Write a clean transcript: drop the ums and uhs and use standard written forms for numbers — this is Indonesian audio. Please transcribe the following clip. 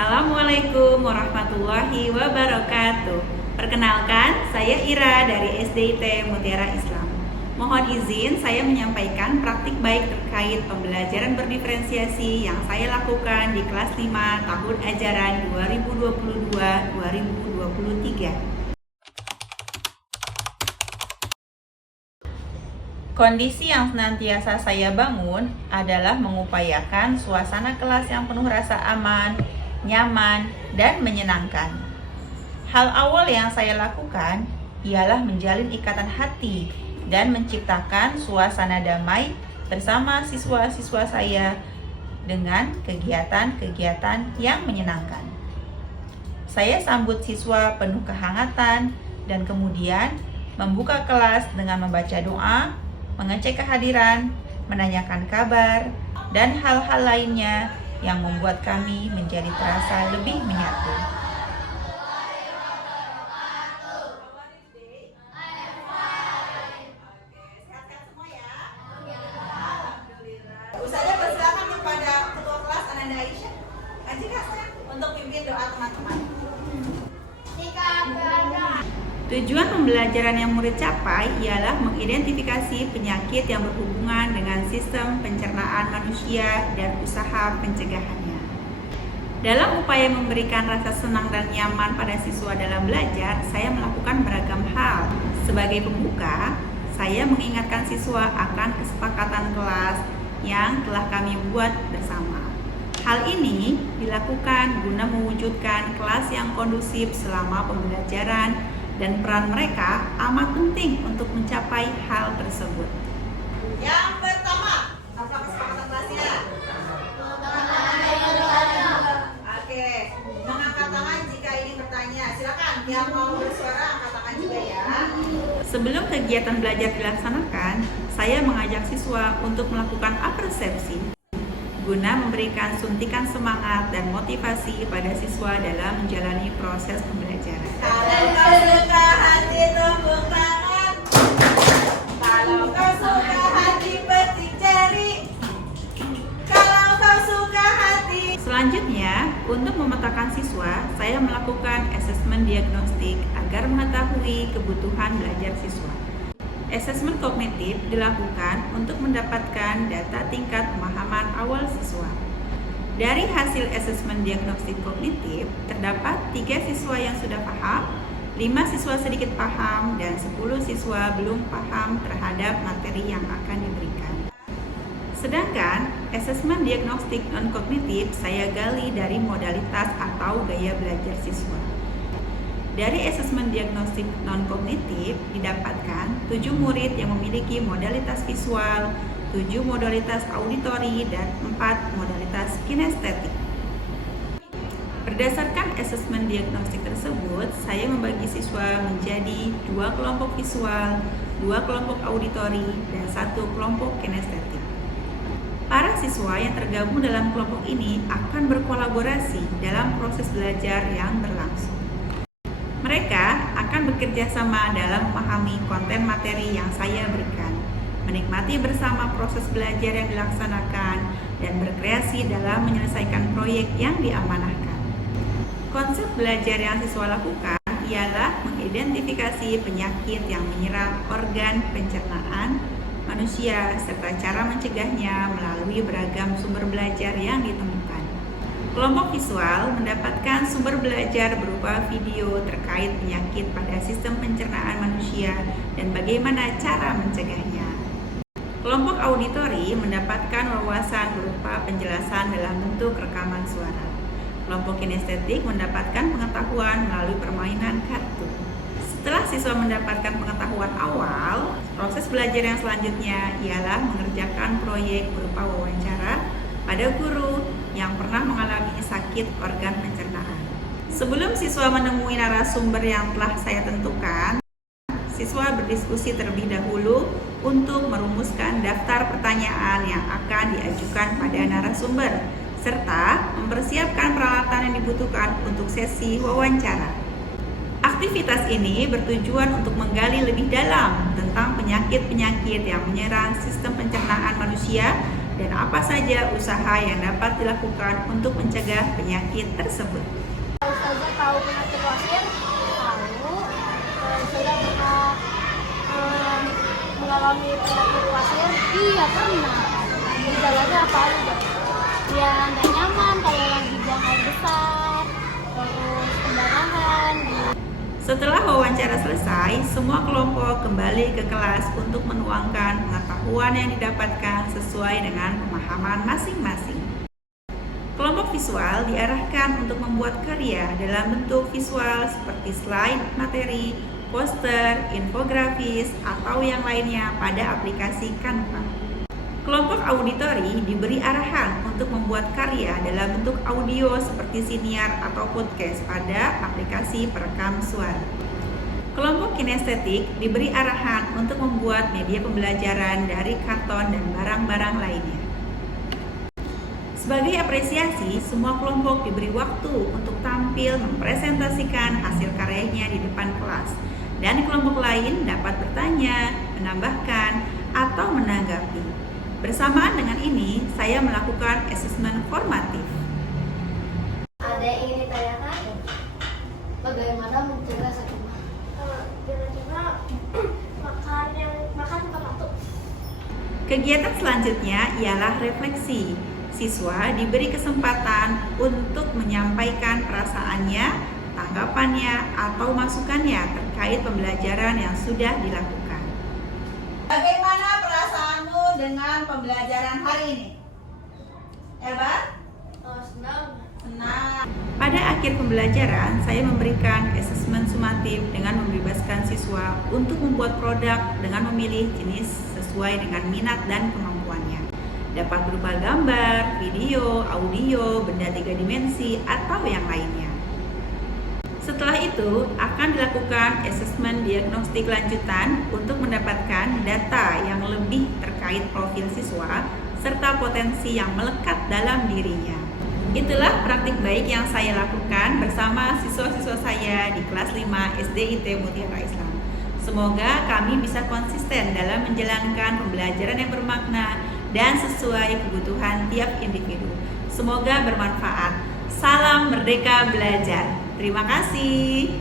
Assalamualaikum warahmatullahi wabarakatuh. Perkenalkan, saya Ira dari SDIT Mutiara Islam. Mohon izin saya menyampaikan praktik baik terkait pembelajaran berdiferensiasi yang saya lakukan di kelas 5 tahun ajaran 2022-2023. Kondisi yang senantiasa saya bangun adalah mengupayakan suasana kelas yang penuh rasa aman, nyaman, dan menyenangkan. Hal awal yang saya lakukan ialah menjalin ikatan hati dan menciptakan suasana damai bersama siswa-siswa saya dengan kegiatan-kegiatan yang menyenangkan. Saya sambut siswa penuh kehangatan dan kemudian membuka kelas dengan membaca doa, mengecek kehadiran, menanyakan kabar, dan hal-hal lainnya yang membuat kami menjadi terasa lebih menyatu. Saya persilakan kepada ketua kelas Ananda Aisyah. Ajak untuk pimpin doa teman-teman. Tujuan pembelajaran yang murid capai ialah mengidentifikasi penyakit yang berhubungan dengan sistem pencernaan manusia dan usaha pencegahannya. Dalam upaya memberikan rasa senang dan nyaman pada siswa dalam belajar, saya melakukan beragam hal. Sebagai pembuka, saya mengingatkan siswa akan kesepakatan kelas yang telah kami buat bersama. Hal ini dilakukan guna mewujudkan kelas yang kondusif selama pembelajaran, dan peran mereka amat penting untuk mencapai hal tersebut. Yang pertama, apa kesepakatan kelasnya? Oke, mengangkat tangan jika ingin bertanya. Silakan, yang mau bersuara angkat tangan juga ya. Sebelum kegiatan belajar dilaksanakan, saya mengajak siswa untuk melakukan apersepsi guna memberikan suntikan semangat dan motivasi pada siswa dalam menjalani proses pembelajaran. Kalau kau suka hati tepuk tangan, kalau kau suka hati petik jari, kalau kau suka hati. Selanjutnya, untuk memetakan siswa, saya melakukan asesmen diagnostik agar mengetahui kebutuhan belajar siswa. Asesmen kognitif dilakukan untuk mendapatkan data tingkat pemahaman awal siswa. Dari hasil asesmen diagnostik kognitif, terdapat 3 siswa yang sudah paham, 5 siswa sedikit paham, dan 10 siswa belum paham terhadap materi yang akan diberikan. Sedangkan asesmen diagnostik non-kognitif saya gali dari modalitas atau gaya belajar siswa. Dari asesmen diagnostik non-kognitif didapatkan 7 murid yang memiliki modalitas visual, 7 modalitas auditori, dan 4 modalitas kinestetik. Berdasarkan asesmen diagnostik tersebut, saya membagi siswa menjadi 2 kelompok visual, 2 kelompok auditori, dan 1 kelompok kinestetik. Para siswa yang tergabung dalam kelompok ini akan berkolaborasi dalam proses belajar yang berlangsung. Mereka akan bekerja sama dalam memahami konten materi yang saya berikan, menikmati bersama proses belajar yang dilaksanakan, dan berkreasi dalam menyelesaikan proyek yang diamanahkan. Konsep belajar yang siswa lakukan ialah mengidentifikasi penyakit yang menyerang organ pencernaan manusia serta cara mencegahnya melalui beragam sumber belajar yang ditemukan. Kelompok visual mendapatkan sumber belajar berupa video terkait penyakit pada sistem pencernaan manusia dan bagaimana cara mencegahnya. Kelompok auditori mendapatkan wawasan berupa penjelasan dalam bentuk rekaman suara. Kelompok kinestetik mendapatkan pengetahuan melalui permainan kartu. Setelah siswa mendapatkan pengetahuan awal, proses belajar yang selanjutnya ialah mengerjakan proyek berupa wawancara pada guru yang pernah mengalami sakit organ pencernaan. Sebelum siswa menemui narasumber yang telah saya tentukan, siswa berdiskusi terlebih dahulu untuk merumuskan daftar pertanyaan yang akan diajukan pada narasumber, serta mempersiapkan peralatan yang dibutuhkan untuk sesi wawancara. Aktivitas ini bertujuan untuk menggali lebih dalam tentang penyakit-penyakit yang menyerang sistem pencernaan manusia dan apa saja usaha yang dapat dilakukan untuk mencegah penyakit tersebut. Ustazah tahu penyakit wasir? Tahu. Ustazah pernah mengalami penyakit wasir? Iya, pernah. Gejalanya apa aja? Ya, nggak nyaman kalau lagi buang air besar, terus pendarahan. Setelah wawancara selesai, semua kelompok kembali ke kelas untuk menuangkan pengetahuan yang didapatkan sesuai dengan pemahaman masing-masing. Kelompok visual diarahkan untuk membuat karya dalam bentuk visual seperti slide materi, poster, infografis, atau yang lainnya pada aplikasi Canva. Kelompok auditori diberi arahan untuk membuat karya dalam bentuk audio seperti siniar atau podcast pada aplikasi perekam suara. Kelompok kinestetik diberi arahan untuk membuat media pembelajaran dari karton dan barang-barang lainnya. Sebagai apresiasi, semua kelompok diberi waktu untuk tampil mempresentasikan hasil karyanya di depan kelas, dan kelompok lain dapat bertanya, menambahkan, atau menanggapi. Bersamaan dengan ini, saya melakukan asesmen formatif. Ada yang ingin ditanyakan? Bagaimana mencegah sakit mah? Makan tepat waktu. Kegiatan selanjutnya ialah refleksi. Siswa diberi kesempatan untuk menyampaikan perasaannya, tanggapannya, atau masukannya terkait pembelajaran yang sudah dilakukan. Bagaimana perasaanmu dengan pembelajaran hari ini? Elba? Senang. Senang. Pada akhir pembelajaran, saya memberikan asesmen sumatif dengan membebaskan siswa untuk membuat produk dengan memilih jenis sesuai dengan minat dan kemampuannya. Dapat berupa gambar, video, audio, benda 3 dimensi, atau yang lainnya. Setelah itu, akan dilakukan asesmen diagnostik lanjutan untuk mendapatkan data yang lebih terkait profil siswa serta potensi yang melekat dalam dirinya. Itulah praktik baik yang saya lakukan bersama siswa-siswa saya di kelas 5 SDIT Mutiara Islam. Semoga kami bisa konsisten dalam menjalankan pembelajaran yang bermakna dan sesuai kebutuhan tiap individu. Semoga bermanfaat. Salam Merdeka Belajar. Terima kasih.